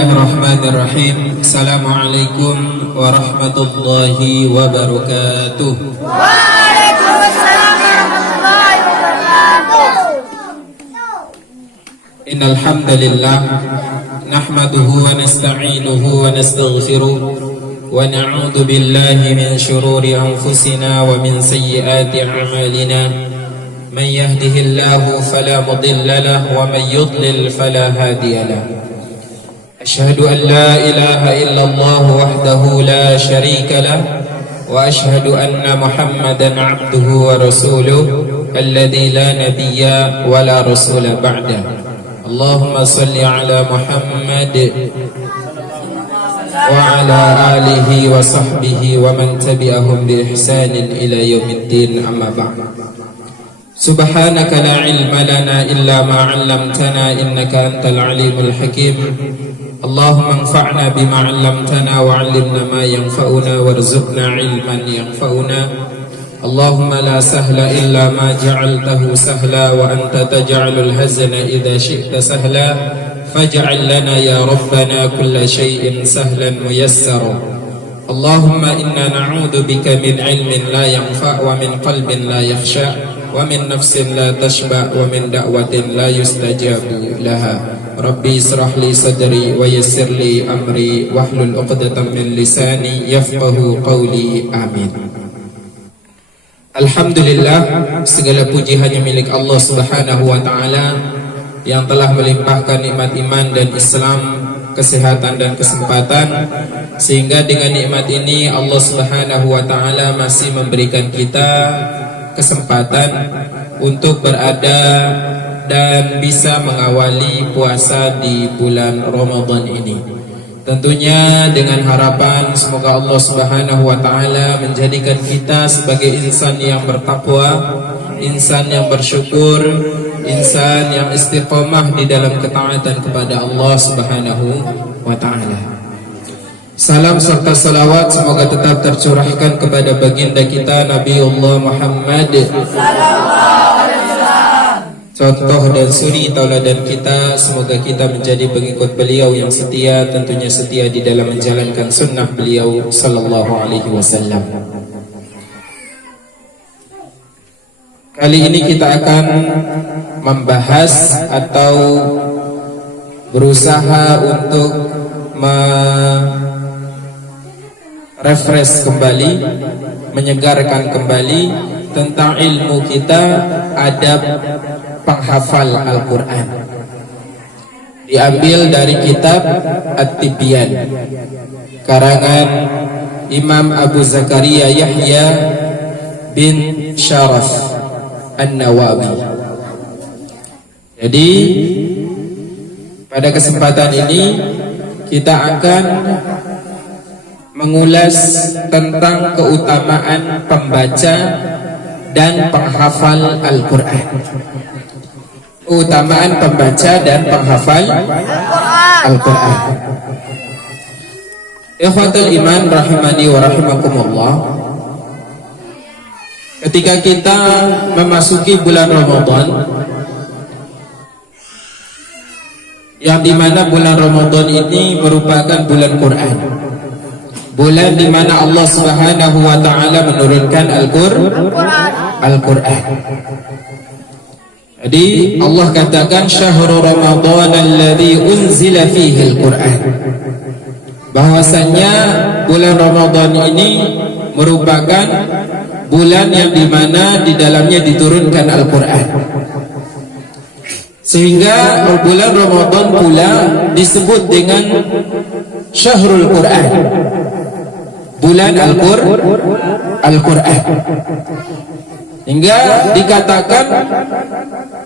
Bismillahirrahmanirrahim. Assalamualaikum warahmatullahi wabarakatuh. Waalaikumsalam warahmatullahi wabarakatuh. Innal hamdalillah nahmaduhu wa nasta'inuhu wa nastaghfiruh wa na'udzu billahi min shururi anfusina wa min sayyiati a'malina. Man yahdihillahu fala mudilla lahu wa man yudlil fala hadiya lahu. أشهد أن لا إله إلا الله وحده لا شريك له وأشهد أن محمدا عبده ورسوله الذي لا نبي ولا رسول بعده. اللهم صل على محمد وعلى آله وصحبه ومن تبعهم بإحسان إلى يوم الدين. أما بعد. سبحانك لا علم لنا إلا ما علمتنا إنك أنت العليم الحكيم. اللهم انفعنا بما علمتنا وعلمنا ما ينفعنا وارزقنا علما ينفعنا. اللهم لا سهل إلا ما جعلته سهلا وأنت تجعل الحزن إذا شئت سهلا فاجعل لنا يا ربنا كل شيء سهلا ميسرا. اللهم إنا نعوذ بك من علم لا ينفع ومن قلب لا يخشع ومن نفس لا تشبع ومن دعوة لا يستجاب لها. ربي اشرح لي صدري ويسر لي أمري واحلل عقدة من لساني يفقه قولي. Amin. Alhamdulillah, segala puji hanya milik Allah Subhanahu wa taala yang telah melimpahkan nikmat iman dan Islam, kesehatan dan kesempatan, sehingga dengan nikmat ini Allah Subhanahu wa taala masih memberikan kita kesempatan untuk berada dan bisa mengawali puasa di bulan Ramadan ini. Tentunya dengan harapan semoga Allah Subhanahu wa taala menjadikan kita sebagai insan yang bertakwa, insan yang bersyukur, insan yang istiqomah di dalam ketaatan kepada Allah Subhanahu wa taala. Salam serta salawat semoga tetap tercurahkan kepada baginda kita Nabiullah Muhammad, contoh dan suri tauladan kita. Semoga kita menjadi pengikut beliau yang setia, tentunya setia di dalam menjalankan sunnah beliau sallallahu alaihi wasallam. Kali ini kita akan membahas atau berusaha untuk refresh kembali, menyegarkan kembali tentang ilmu kita, adab penghafal Al-Quran. Diambil dari kitab At-Tibyan karangan Imam Abu Zakaria Yahya bin Sharaf An-Nawawi. Jadi pada kesempatan ini kita akan mengulas tentang keutamaan pembaca dan penghafal Al-Quran. Keutamaan pembaca dan penghafal Al-Quran. Ikhwatul iman rahimani wa rahimakumullah. Ketika kita memasuki bulan Ramadan, yang dimana bulan Ramadan ini merupakan bulan Quran, bulan di mana Allah Subhanahu wa taala menurunkan Al-Quran. Jadi Allah katakan syahrul Ramadan alladzi unzila fihi Al-Quran, bahwasanya bulan Ramadan ini merupakan bulan yang di mana di dalamnya diturunkan Al-Quran. Sehingga bulan Ramadan pula disebut dengan syahrul Quran, bulan Al-Quran. Hingga dikatakan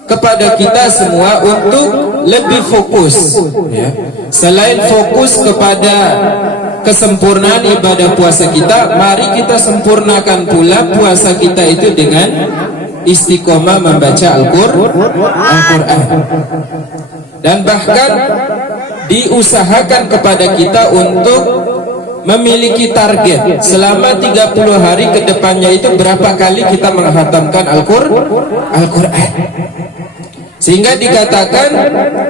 kepada kita semua untuk lebih fokus, ya. Selain fokus kepada kesempurnaan ibadah puasa kita, mari kita sempurnakan pula puasa kita itu dengan istiqomah membaca Al-Quran. Dan bahkan diusahakan kepada kita untuk memiliki target selama 30 hari ke depannya itu berapa kali kita menghatamkan Al-Quran. Sehingga dikatakan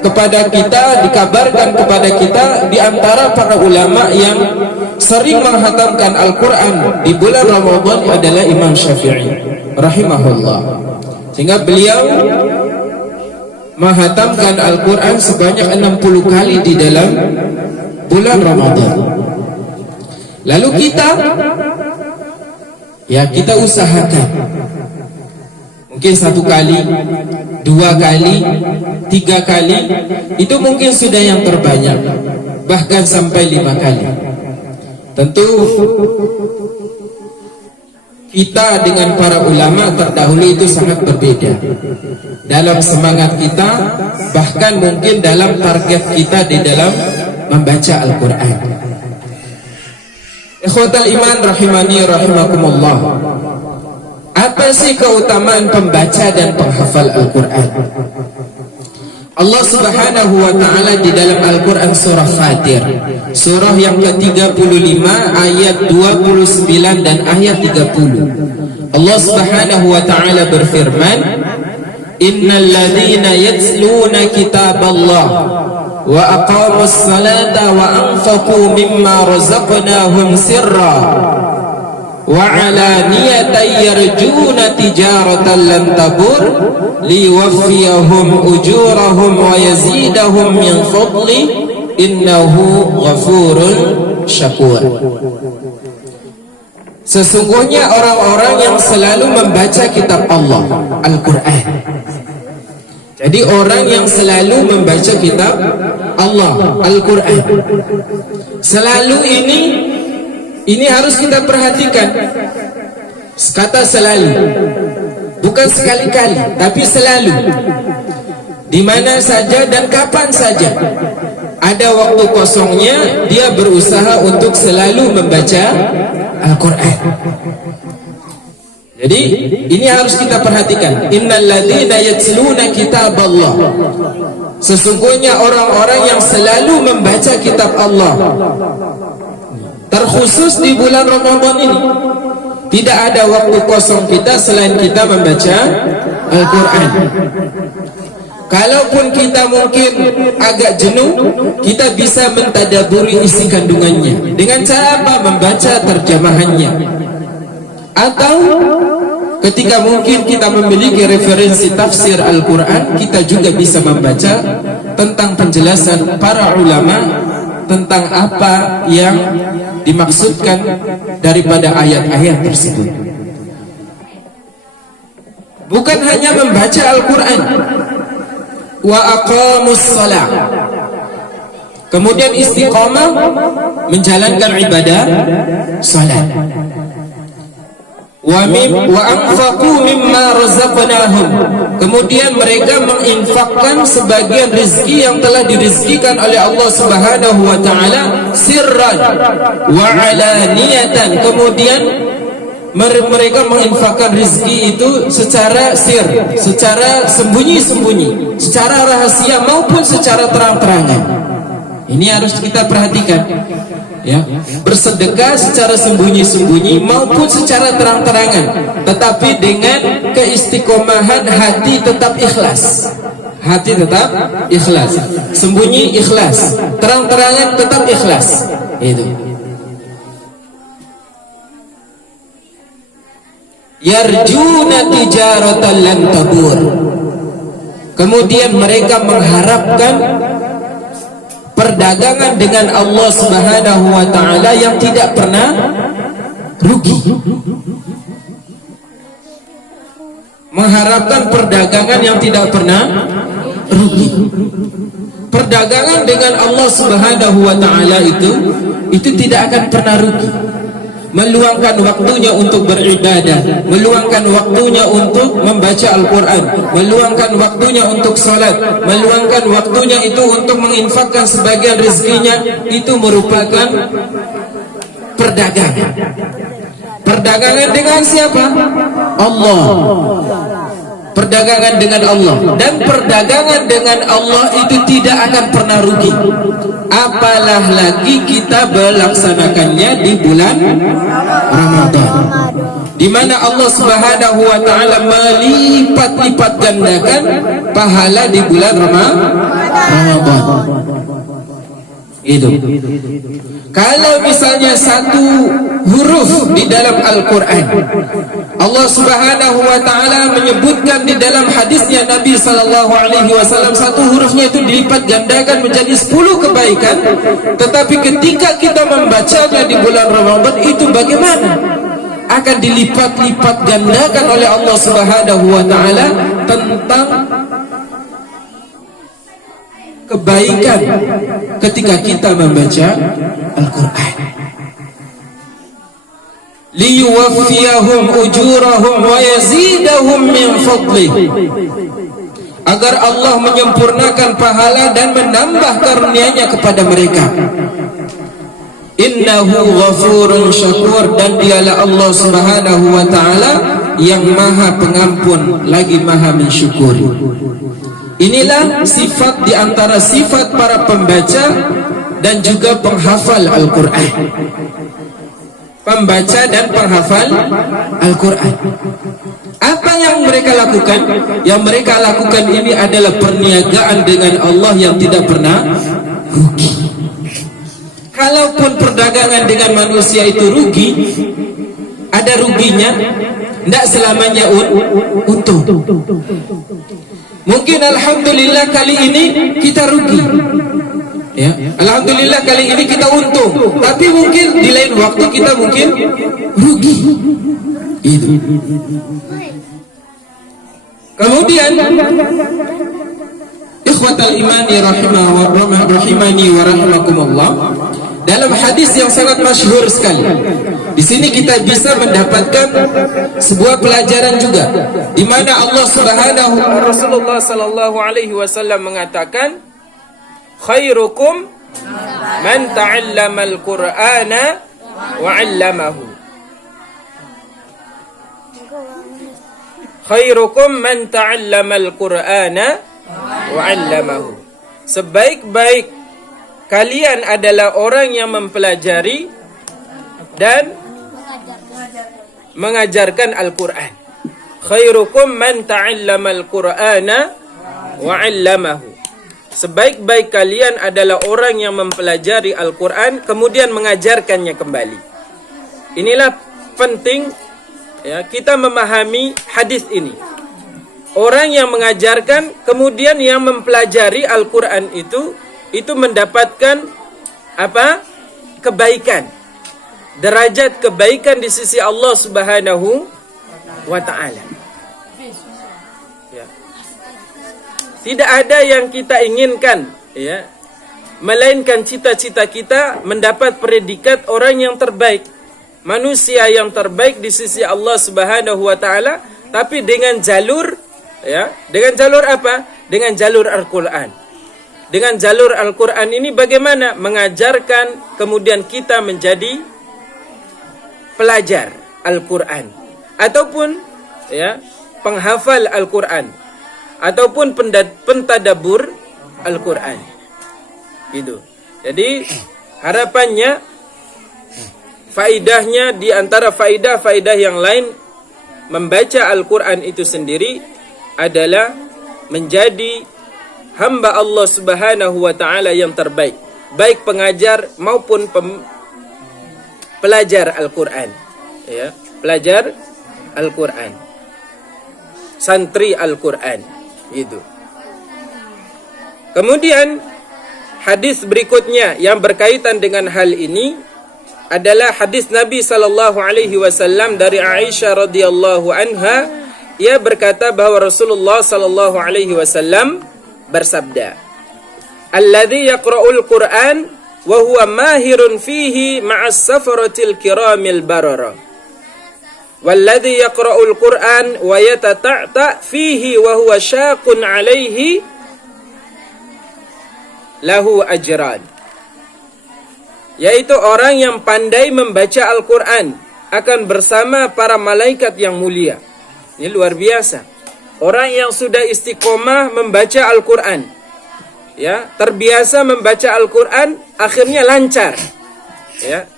kepada kita, dikabarkan kepada kita di antara para ulama yang sering menghatamkan Al-Quran di bulan Ramadan adalah Imam Syafi'i rahimahullah. Sehingga beliau menghatamkan Al-Quran sebanyak 60 kali di dalam bulan Ramadan. Lalu kita usahakan mungkin 1 kali, 2 kali, 3 kali, itu mungkin sudah yang terbanyak, bahkan sampai 5 kali. Tentu kita dengan para ulama terdahulu itu sangat berbeda dalam semangat kita, bahkan mungkin dalam target kita di dalam membaca Al-Quran. Ikhwatal iman rahimani rahimakumullah, apa sih keutamaan pembaca dan penghafal Al-Quran? Allah Subhanahu wa ta'ala di dalam Al-Quran surah Fatir, surah yang ke-35 ayat 29 dan ayat 30, Allah Subhanahu wa ta'ala berfirman, innal ladzina yatluna kitaballah wa aqamus salata wa anfaqu mimma razaqnahum sirra wa alaniyatan yarjuna tijaratan lan tabur liwaffiyahum ujurahum wa yazidahum min fadli innahu ghafurun syakur. Sesungguhnya orang-orang yang selalu membaca kitab Allah, Al-Quran. Jadi orang yang selalu membaca kitab Allah, Al-Quran, selalu ini harus kita perhatikan. Kata selalu, bukan sekali-kali, tapi selalu. Di mana saja dan kapan saja ada waktu kosongnya, dia berusaha untuk selalu membaca Al-Quran. Jadi ini harus kita perhatikan. Innal ladzina yatluna kitaballah, sesungguhnya orang-orang yang selalu membaca kitab Allah. Terkhusus di bulan Ramadan ini, tidak ada waktu kosong kita selain kita membaca Al-Quran. Kalaupun kita mungkin agak jenuh, kita bisa mentadaburi isi kandungannya dengan cara apa? Membaca terjemahannya. Atau ketika mungkin kita memiliki referensi tafsir Al-Quran, kita juga bisa membaca tentang penjelasan para ulama tentang apa yang dimaksudkan daripada ayat-ayat tersebut. Bukan hanya membaca Al-Quran, wa aqamus salat, kemudian istiqamah menjalankan ibadah salat, wa anfaqu mimma razaqnahum, kemudian mereka menginfakkan sebagian rezeki yang telah dirizkikan oleh Allah Subhanahu wa ta'ala sirran wa alaniyatan, kemudian mereka menginfakkan rezeki itu secara sir, secara sembunyi-sembunyi, secara rahasia maupun secara terang-terangan. Ini harus kita perhatikan, ya, bersedekah secara sembunyi-sembunyi maupun secara terang-terangan, tetapi dengan keistiqomahan hati tetap ikhlas. Hati tetap ikhlas, sembunyi ikhlas, terang-terangan tetap ikhlas. Itu. Yarjuna tijaratan lan tabur, kemudian mereka mengharapkan perdagangan dengan Allah Subhanahu wa ta'ala yang tidak pernah rugi. Mengharapkan perdagangan yang tidak pernah rugi. Perdagangan dengan Allah Subhanahu wa ta'ala itu tidak akan pernah rugi. Meluangkan waktunya untuk beribadah, meluangkan waktunya untuk membaca Al-Quran, meluangkan waktunya untuk salat, meluangkan waktunya itu untuk menginfakkan sebagian rezekinya, itu merupakan perdagangan. Perdagangan dengan siapa? Allah. perdagangan dengan Allah, dan perdagangan dengan Allah itu tidak akan pernah rugi. Apalah lagi kita melaksanakannya di bulan Ramadan, di mana Allah Subhanahu wa taala melipat-lipat gandakan pahala di bulan Ramadan. Itu. Kalau misalnya satu huruf di dalam Al-Quran, Allah Subhanahu wa taala menyebutkan di dalam hadisnya Nabi sallallahu alaihi wasallam, satu hurufnya itu dilipat gandakan menjadi 10 kebaikan, tetapi ketika kita membacanya di bulan Ramadan itu bagaimana? Akan dilipat-lipat gandakan oleh Allah Subhanahu wa taala tentang kebaikan ketika kita membaca Al-Quran. Liyuwaffiyahum ujurahum wa yazidahum min fadlih, agar Allah menyempurnakan pahala dan menambah karunia-Nya kepada mereka. Innahu ghafurun syakur, dan dialah Allah Subhanahu wa taala yang maha pengampun lagi maha mensyukuri. Inilah sifat di antara sifat para pembaca dan juga penghafal Al-Quran. Pembaca dan penghafal Al-Quran, apa yang mereka lakukan? Yang mereka lakukan ini adalah perniagaan dengan Allah yang tidak pernah rugi. Kalaupun perdagangan dengan manusia itu rugi, ada ruginya, tidak selamanya untung. Mungkin alhamdulillah kali ini kita rugi, ya, alhamdulillah kali ini kita untung, tapi mungkin di lain waktu kita mungkin rugi. Itu. Kemudian ikhwatal imani rahimani wa rahimakumullah, dalam hadis yang sangat masyhur sekali, di sini kita bisa mendapatkan sebuah pelajaran juga, di mana Allah Subhanahu Rasulullah sallallahu alaihi wasallam mengatakan, khairukum man ta'allama al-Qur'ana wa 'allamahu. Khairukum man ta'allama al-Qur'ana wa 'allamahu. Sebaik-baik kalian adalah orang yang mempelajari dan mengajarkan Al-Quran. Khairukum man ta'allama al-Qur'ana wa 'allamahu. Sebaik-baik kalian adalah orang yang mempelajari Al-Quran kemudian mengajarkannya kembali. Inilah penting, ya, kita memahami hadis ini. Orang yang mengajarkan kemudian yang mempelajari Al-Quran itu mendapatkan apa? Kebaikan. Derajat kebaikan di sisi Allah Subhanahu wa taala. Ya. Tidak ada yang kita inginkan, ya, melainkan cita-cita kita mendapat predikat orang yang terbaik, manusia yang terbaik di sisi Allah Subhanahu wa taala, tapi dengan jalur, ya, dengan jalur apa? Dengan jalur Al-Quran. Dengan jalur Al-Quran ini bagaimana? Mengajarkan, kemudian kita menjadi pelajar Al-Quran, ataupun, ya, penghafal Al-Quran, ataupun pentadabur Al-Quran. Gitu. Jadi harapannya, faidahnya di antara faidah-faidah yang lain membaca Al-Quran itu sendiri adalah menjadi hamba Allah Subhanahu wa taala yang terbaik, baik pengajar maupun pelajar Al-Quran, ya, pelajar Al-Quran, santri Al-Quran, gitu. Kemudian hadis berikutnya yang berkaitan dengan hal ini adalah hadis Nabi sallallahu alaihi wasallam dari Aisyah radhiyallahu anha. Ia berkata bahwa Rasulullah sallallahu alaihi wasallam bersabda, "Alladzi yaqra'ul Qur'an wa huwa mahirun fihi ma'as safaratil kiramil barara. Walladzi yaqra'ul Qur'an wa yatata'ta fihi wa huwa syaqun 'alaihi lahu ajran." Yaitu orang yang pandai membaca Al-Quran akan bersama para malaikat yang mulia. Ini luar biasa. Orang yang sudah istiqomah membaca Al-Quran, ya, terbiasa membaca Al-Quran, akhirnya lancar, ya,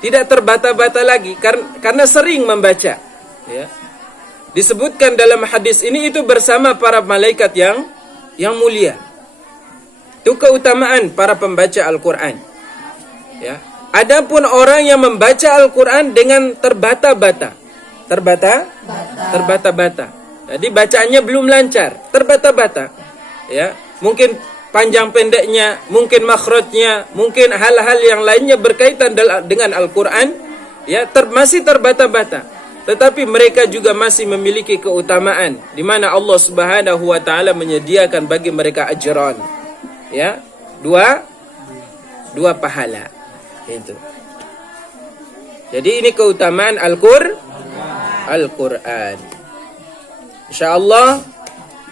tidak terbata-bata lagi karena sering membaca, ya. Disebutkan dalam hadis ini itu bersama para malaikat yang mulia. Itu keutamaan para pembaca Al-Quran, ya. Adapun orang yang membaca Al-Quran dengan terbata-bata, jadi bacaannya belum lancar, terbata-bata, ya. Mungkin panjang pendeknya, mungkin makhrajnya, mungkin hal-hal yang lainnya berkaitan dengan Al-Quran, ya, masih terbata-bata. Tetapi mereka juga masih memiliki keutamaan, di mana Allah Subhanahu wa taala menyediakan bagi mereka ajran, ya, dua pahala. Itu. Jadi ini keutamaan Al-Quran. InsyaAllah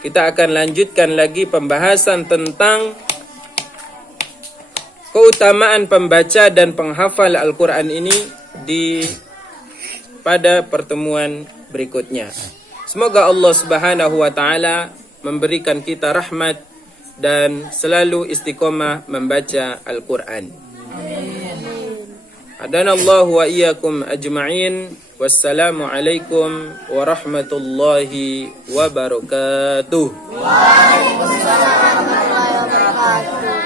kita akan lanjutkan lagi pembahasan tentang keutamaan pembaca dan penghafal Al-Quran ini pada pertemuan berikutnya. Semoga Allah Subhanahu wa taala memberikan kita rahmat dan selalu istiqomah membaca Al-Quran. Hadanallahu wa iyyakum ajma'in. Wassalamu alaikum warahmatullahi wabarakatuh. Waalaikumsalam warahmatullahi wabarakatuh.